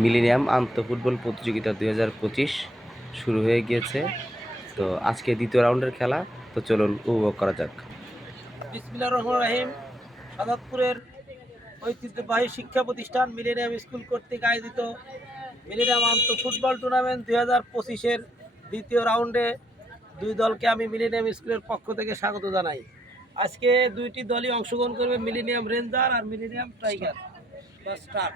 Millennium আন্তঃ football প্রতিযোগিতা 2025 শুরু হয়ে গিয়েছে। তো আজকে দ্বিতীয় রাউন্ডের খেলা, তো চলুন উপভোগ করা যাক। বিসমিল্লাহির রহমানির রহিম। সাদাতপুরের ঐতিহ্যবাহী শিক্ষা প্রতিষ্ঠান মিলেনিয়াম স্কুল কর্তৃক আয়োজিত মিলেনিয়াম আন্তঃ ফুটবল টুর্নামেন্ট 2025-এর দ্বিতীয় রাউন্ডে দুই দলকে আমি মিলেনিয়াম স্কুলের পক্ষ থেকে স্বাগত জানাই। আজকে দুইটি দলই অংশগ্রহণ করবে, মিলেনিয়াম রেঞ্জার আর মিলেনিয়াম টাইগার বা স্টার।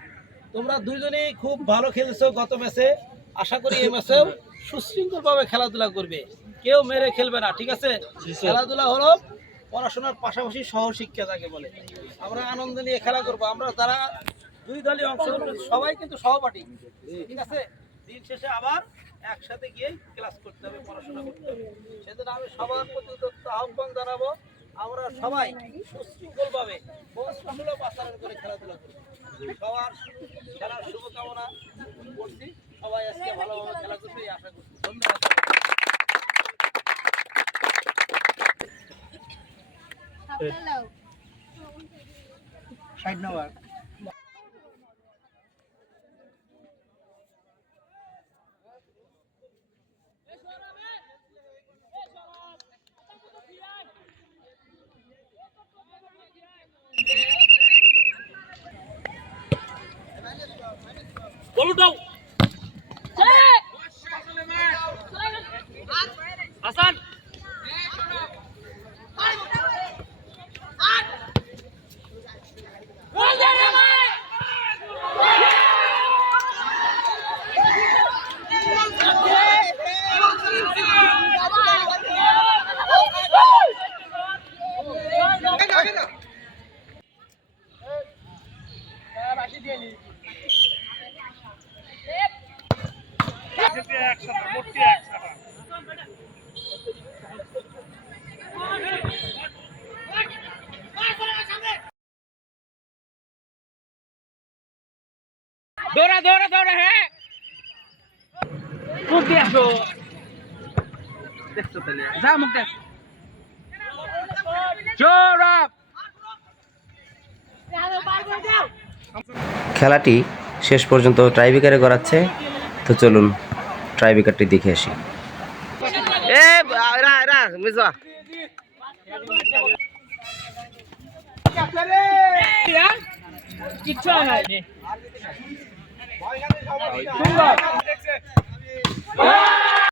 তোমরা দুইজনেই খুব ভালো খেলছো গত ম্যাচে। আশা করি এই ম্যাচেও সুশৃঙ্খলভাবে খেলাধুলা করবে, কেউ মেরে খেলবে না, ঠিক আছে? খেলাধুলা হলো পড়াশোনার পাশাপাশি সহশিক্ষা যাকে বলে। আমরা আনন্দ নিয়ে খেলা করবো। আমরা যারা দুই দলই অংশগ্রহণ করছি সবাই কিন্তু সহপাঠী, ঠিক আছে? দিন শেষে আবার একসাথে গিয়ে ক্লাস করতে হবে, পড়াশোনা করতে হবে। সেজন্য আমি সবার প্রতি আহ্বান জানাবো, আমরা সবাই সুশৃঙ্খলভাবে বন্ধুসুলভ আচরণ করে খেলাধুলা করবো। সবার খেলার শুভকামনা করছি। সবাই আজকে ভালোভাবে খেলা করবে এই আশা করছি। ধন্যবাদ। হাসান দৌড়া দৌড়া দৌড়া, হ্যাঁ মুখ দিয়ে আসো, দেখছো তাহলে যা মুখ দেখ জোরাপ। খেলাটি শেষ পর্যন্ত ট্রাইব্রেকারে গড়াচ্ছে, তো চলুন ট্রাইব্রেকারটি দেখে আসি। কিচ্ছু নাই।